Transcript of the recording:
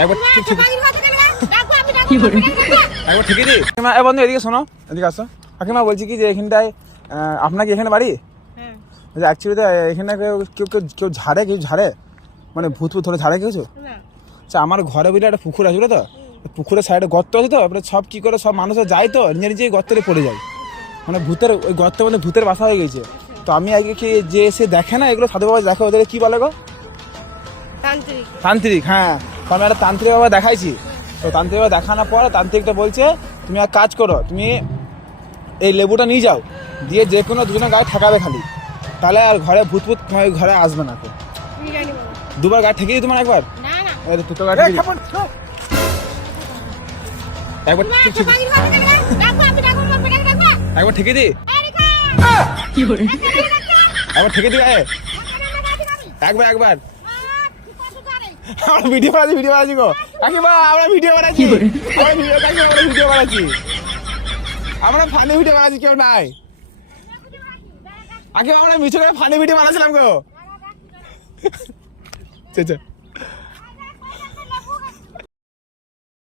একবার ঠিকই দি। বন্ধু এদিকে শোনো, এদিকে আসো। কাকিমা বলছি কি যে এখানটায় আপনার কি এখানে বাড়ি? অ্যাকচুয়ালি এখানে কেউ ঝাড়ে, কেউ ঝাড়ে মানে ভূত ধরে ঝাড়ে কিছু? আচ্ছা, আমার ঘরে বুঝলে একটা পুকুর আছে তো, পুকুরের সাইডে গর্ত আছে তো, এবারে সব কি করে সব মানুষ যায় তো নিজে নিজেই গর্তে পড়ে যায়, মানে ভূতের ওই গর্তের মধ্যে ভূতের বাসা হয়ে গেছে। তো আমি আগে কি যে এসে দেখে না এগুলো, সাধু বাবা দেখে, ওদের কি বলে গো? তান্ত্রিক। হ্যাঁ, তো আমি একটা তান্ত্রিক বাবা দেখাইছি। তো তান্ত্রিক বাবা দেখানোর পর তান্ত্রিকটা বলছে তুমি এক কাজ করো, তুমি এই লেবুটা নিয়ে যাও, দিয়ে যে কোনো দুজনের গায়ে ঠেকাবে খালি, তাহলে আর ঘরে ভূত ঘরে আসবে না। তো দুবার গায়ে ঠেকে দিই তোমার একবার, একবার ঠেকে দি, একবার ঠেকে দি গায়ে, একবার আমরা ভিডিও বানাচ্ছি গো কাকিমা, আমরা ভিডিও বানাচ্ছি, আমরা ফানি ভিডিও বানাচ্ছি, কেউ নাই কাকিমা, আমরা মিছু করে ফানি ভিডিও বানাচ্ছিলাম গো।